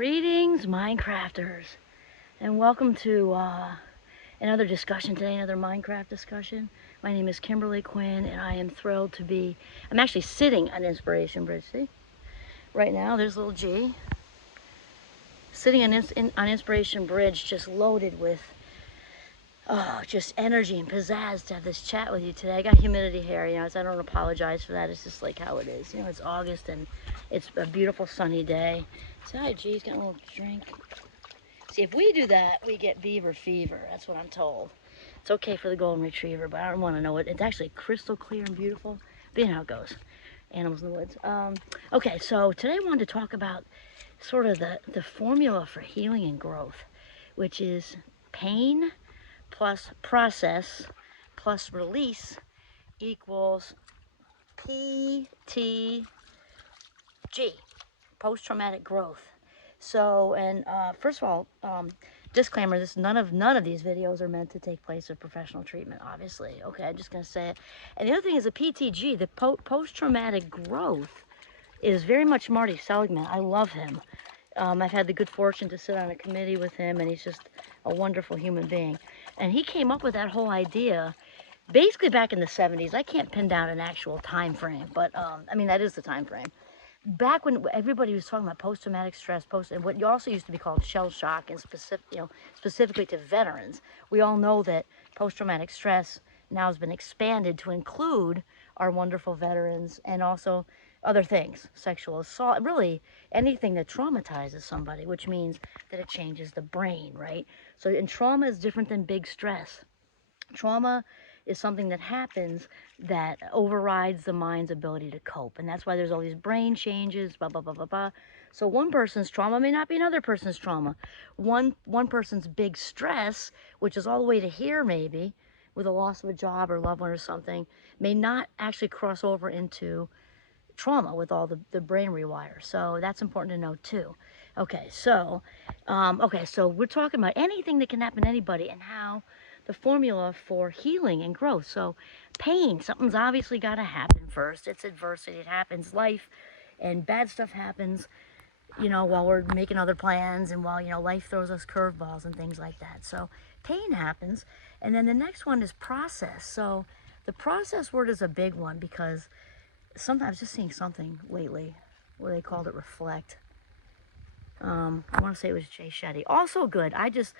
Greetings, Minecrafters, and welcome to another discussion today, another Minecraft discussion. My name is Kimberly Quinn, and I am thrilled to be, I'm actually sitting on Inspiration Bridge, see? Right now, there's little G. Sitting on Inspiration Bridge, just loaded with, just energy and pizzazz to have this chat with you today. I got humidity hair, so I don't apologize for that. It's just like how it is. It's August, and it's a beautiful sunny day. So, hi, G, he's got a little drink. See, if we do that, we get beaver fever. That's what I'm told. It's okay for the golden retriever, but I don't want to know it. It's actually crystal clear and beautiful. But you know how it goes. Animals in the woods. Okay, so today I wanted to talk about sort of the formula for healing and growth, which is pain plus process plus release equals PTG. Post-traumatic growth. So, and first of all, disclaimer: none of these videos are meant to take place with professional treatment. Obviously, okay. I'm just gonna say it. And the other thing is the PTG, the post-traumatic growth, is very much Marty Seligman. I love him. I've had the good fortune to sit on a committee with him, and he's just a wonderful human being. And he came up with that whole idea basically back in the 70s. I can't pin down an actual time frame, but I mean that is the time frame. Back when everybody was talking about post-traumatic stress, and what also used to be called shell shock, and specifically to veterans, we all know that post-traumatic stress now has been expanded to include our wonderful veterans and also other things, sexual assault, really anything that traumatizes somebody, which means that it changes the brain, right? So, and trauma is different than big stress. Trauma is something that happens that overrides the mind's ability to cope. And that's why there's all these brain changes, blah, blah, blah, blah, blah. So one person's trauma may not be another person's trauma. One person's big stress, which is all the way to here maybe, with a loss of a job or loved one or something, may not actually cross over into trauma with all the brain rewire. So that's important to know too. Okay, so we're talking about anything that can happen to anybody and how the formula for healing and growth. So pain, something's obviously got to happen first. It's adversity. It happens. Life and bad stuff happens, while we're making other plans and while, life throws us curveballs and things like that. So pain happens. And then the next one is process. So the process word is a big one because sometimes just seeing something lately where they called it reflect. I want to say it was Jay Shetty. Also good. I just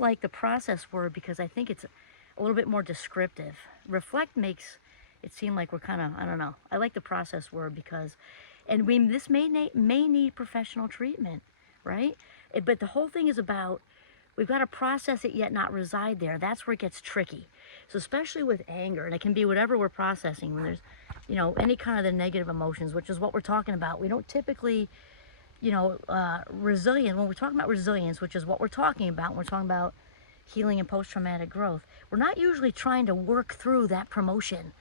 like the process word because I think it's a little bit more descriptive. Reflect makes it seem like we're kind of, I don't know. I like the process word because, and this may need professional treatment, right? But the whole thing is about, we've got to process it yet not reside there. That's where it gets tricky. So especially with anger, and it can be whatever we're processing when there's, any kind of the negative emotions, which is what we're talking about. We don't typically, resilience, when we're talking about resilience, which is what we're talking about, when we're talking about healing and post-traumatic growth, we're not usually trying to work through that promotion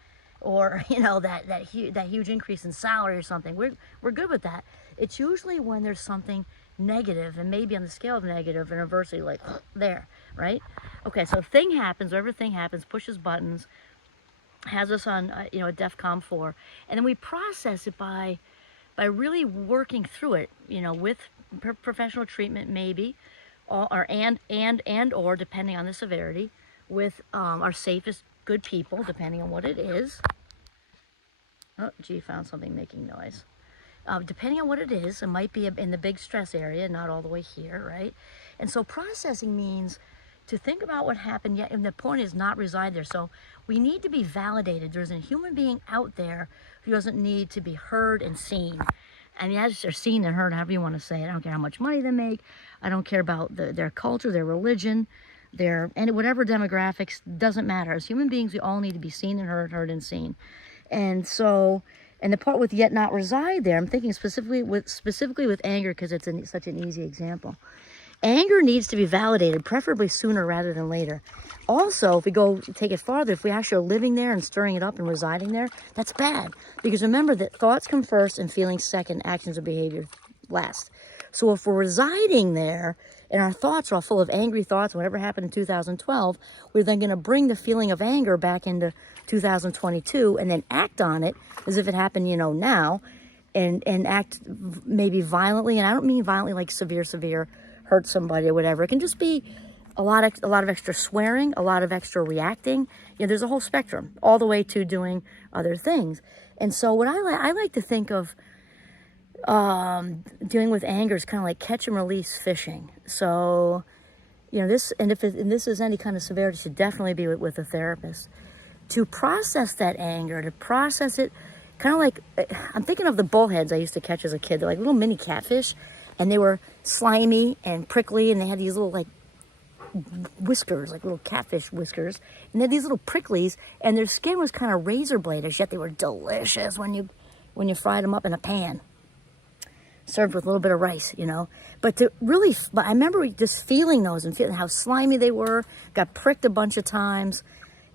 or, that huge increase in salary or something. We're good with that. It's usually when there's something negative, and maybe on the scale of negative and adversity, like there, right? Okay, so thing happens, whatever thing happens, pushes buttons, has us on, a DEFCON 4, and then we process it by really working through it, with professional treatment maybe, or depending on the severity, with our safest good people, depending on what it is. Oh, gee, found something making noise. Depending on what it is, it might be in the big stress area, not all the way here, right? And so processing means to think about what happened, yet, and the point is not reside there. So we need to be validated. There's a human being out there who doesn't need to be heard and seen. I mean, as they're seen and heard, however you want to say it. I don't care how much money they make. I don't care about their culture, their religion, and whatever demographics, doesn't matter. As human beings, we all need to be seen and heard and seen. And so, and the part with yet not reside there, I'm thinking specifically with anger because it's such an easy example. Anger needs to be validated, preferably sooner rather than later. Also, if we take it farther, if we actually are living there and stirring it up and residing there, that's bad. Because remember that thoughts come first and feelings second, actions or behavior last. So if we're residing there and our thoughts are all full of angry thoughts, whatever happened in 2012, we're then going to bring the feeling of anger back into 2022 and then act on it as if it happened, now. and act maybe violently. And I don't mean violently like severe, hurt somebody or whatever. It can just be a lot of extra swearing, a lot of extra reacting. You know, there's a whole spectrum, all the way to doing other things. And so what I like to think of dealing with anger is kind of like catch and release fishing. So, you know, this, and if this is any kind of severity, should definitely be with a therapist to process that anger, to process it. Kind of like, I'm thinking of the bullheads I used to catch as a kid. They're like little mini catfish, and they were slimy and prickly, and they had these little like whiskers, like little catfish whiskers, and they had these little pricklies, and their skin was kind of razor bladish, yet they were delicious when you fried them up in a pan, served with a little bit of rice, you know. But I remember just feeling those and feeling how slimy they were. Got pricked a bunch of times.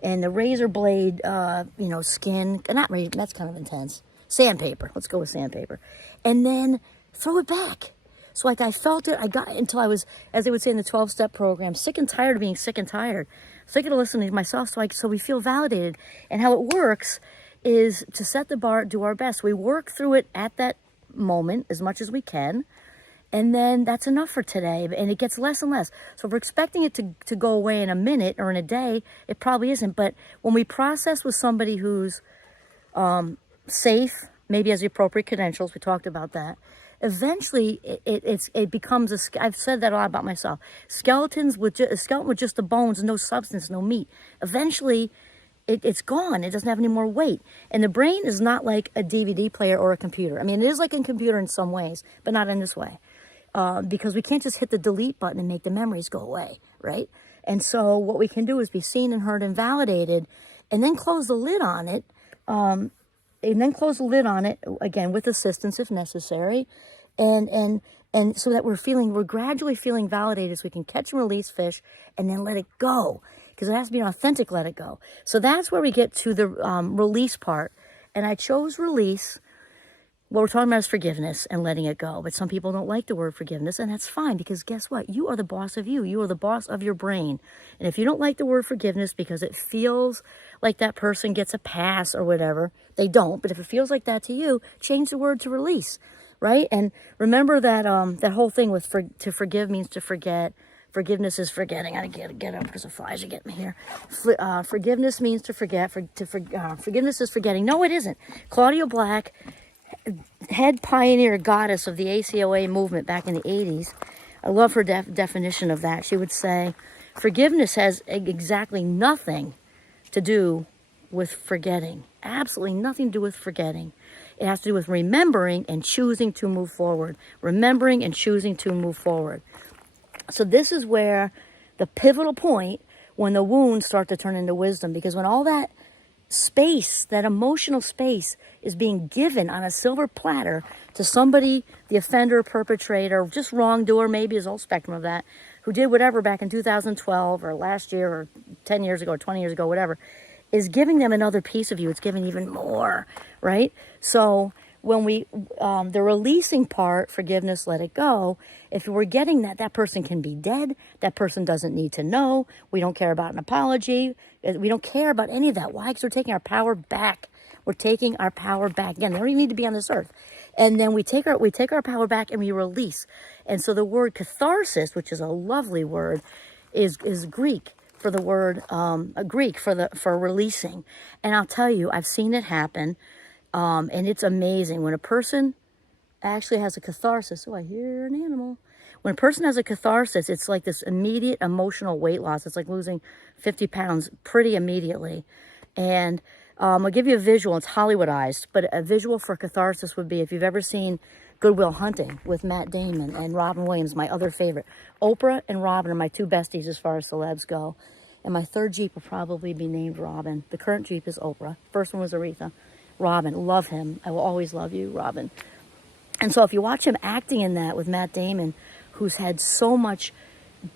And the razor blade, you know, skin, not razor, that's kind of intense. Sandpaper, let's go with sandpaper. And then throw it back. So like I felt it, I got until I was, as they would say in the 12-step program, sick and tired of being sick and tired. So I get to listen to myself so we feel validated. And how it works is to set the bar, do our best. We work through it at that moment as much as we can. And then that's enough for today, and it gets less and less. So if we're expecting it to go away in a minute or in a day, it probably isn't. But when we process with somebody who's safe, maybe has the appropriate credentials, we talked about that, eventually it becomes I've said that a lot about myself. A skeleton with just the bones, no substance, no meat. Eventually, it's gone. It doesn't have any more weight. And the brain is not like a DVD player or a computer. I mean, it is like a computer in some ways, but not in this way. Because we can't just hit the delete button and make the memories go away, right? And so what we can do is be seen and heard and validated, and then close the lid on it, again, with assistance if necessary, and so that we're gradually feeling validated, so we can catch and release fish and then let it go. Because it has to be an authentic let it go. So that's where we get to the release part. And I chose release. What we're talking about is forgiveness and letting it go. But some people don't like the word forgiveness, and that's fine, because guess what? You are the boss of you. You are the boss of your brain. And if you don't like the word forgiveness because it feels like that person gets a pass or whatever, they don't. But if it feels like that to you, change the word to release, right? And remember that that whole thing with to forgive means to forget. Forgiveness is forgetting. I gotta get up because the flies are getting me here. Forgiveness means to forget. Forgiveness is forgetting. No, it isn't. Claudia Black, head pioneer goddess of the ACOA movement back in the 80s. I love her definition of that. She would say, forgiveness has exactly nothing to do with forgetting. Absolutely nothing to do with forgetting. It has to do with remembering and choosing to move forward. Remembering and choosing to move forward. So this is where the pivotal point, when the wounds start to turn into wisdom, because when all that space, that emotional space, is being given on a silver platter to somebody, the offender, perpetrator, just wrongdoer, maybe is a whole spectrum of that, who did whatever back in 2012 or last year or 10 years ago or 20 years ago, whatever, is giving them another piece of you. It's giving even more, right? So when the releasing part, forgiveness, let it go, if we're getting that person can be dead, that person doesn't need to know, we don't care about an apology, we don't care about any of that. Why? Because we're taking our power back. We're taking our power back. Again, they don't even need to be on this earth. And then we take our power back and we release. And so the word catharsis, which is a lovely word, is Greek for the word, Greek for releasing. And I'll tell you, I've seen it happen. And it's amazing when a person actually has a catharsis. Oh, I hear an animal. When a person has a catharsis, it's like this immediate emotional weight loss. It's like losing 50 pounds pretty immediately. And I'll give you a visual. It's Hollywoodized, but a visual for catharsis would be if you've ever seen Good Will Hunting with Matt Damon and Robin Williams, my other favorite. Oprah and Robin are my two besties as far as celebs go. And my third Jeep will probably be named Robin. The current Jeep is Oprah. First one was Aretha. Robin, love him. I will always love you, Robin. And so if you watch him acting in that with Matt Damon, who's had so much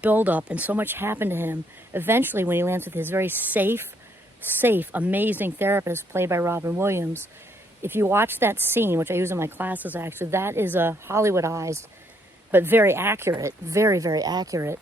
build-up and so much happen to him, eventually when he lands with his very safe, amazing therapist played by Robin Williams, if you watch that scene, which I use in my classes actually, that is a Hollywoodized but very accurate, very, very accurate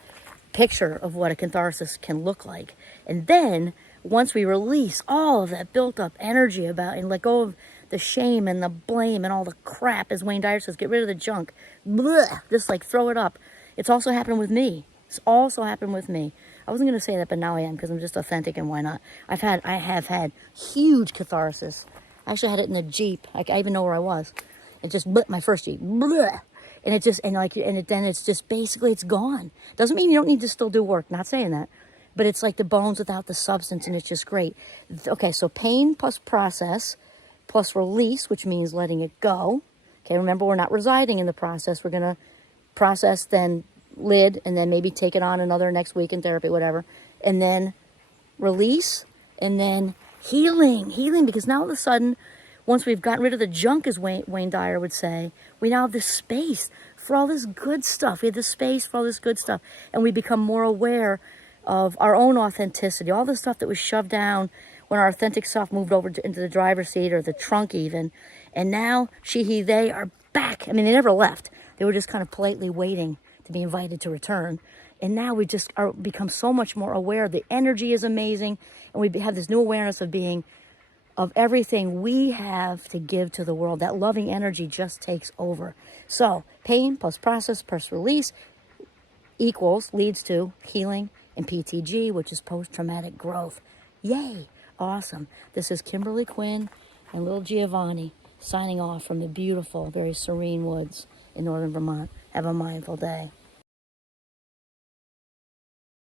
picture of what a catharsis can look like. And then once we release all of that built up energy about and let go of the shame and the blame and all the crap, as Wayne Dyer says, get rid of the junk. Blah, just like throw it up. It's also happened with me. It's also happened with me. I wasn't going to say that, but now I am, because I'm just authentic, and why not? I have had huge catharsis. I actually had it in a Jeep. I even know where I was. It just, my first Jeep. Blah. And it just, then it's just, basically it's gone. Doesn't mean you don't need to still do work. Not saying that. But it's like the bones without the substance, and it's just great. Okay, so pain plus process plus release, which means letting it go. Okay, remember, we're not residing in the process. We're going to process, then lid, and then maybe take it on another next week in therapy, whatever. And then release, and then healing, because now all of a sudden, once we've gotten rid of the junk, as Wayne Dyer would say, we now have this space for all this good stuff. We have the space for all this good stuff, and we become more aware of our own authenticity, all the stuff that was shoved down when our authentic self moved over into the driver's seat or the trunk even. And now she, he, they are back. I mean, they never left. They were just kind of politely waiting to be invited to return. And now we just become so much more aware. The energy is amazing. And we have this new awareness of everything we have to give to the world. That loving energy just takes over. So pain plus process plus release leads to healing and PTG, which is post-traumatic growth. Yay. Awesome. This is Kimberly Quinn and little Giovanni signing off from the beautiful, very serene woods in northern Vermont. Have a mindful day.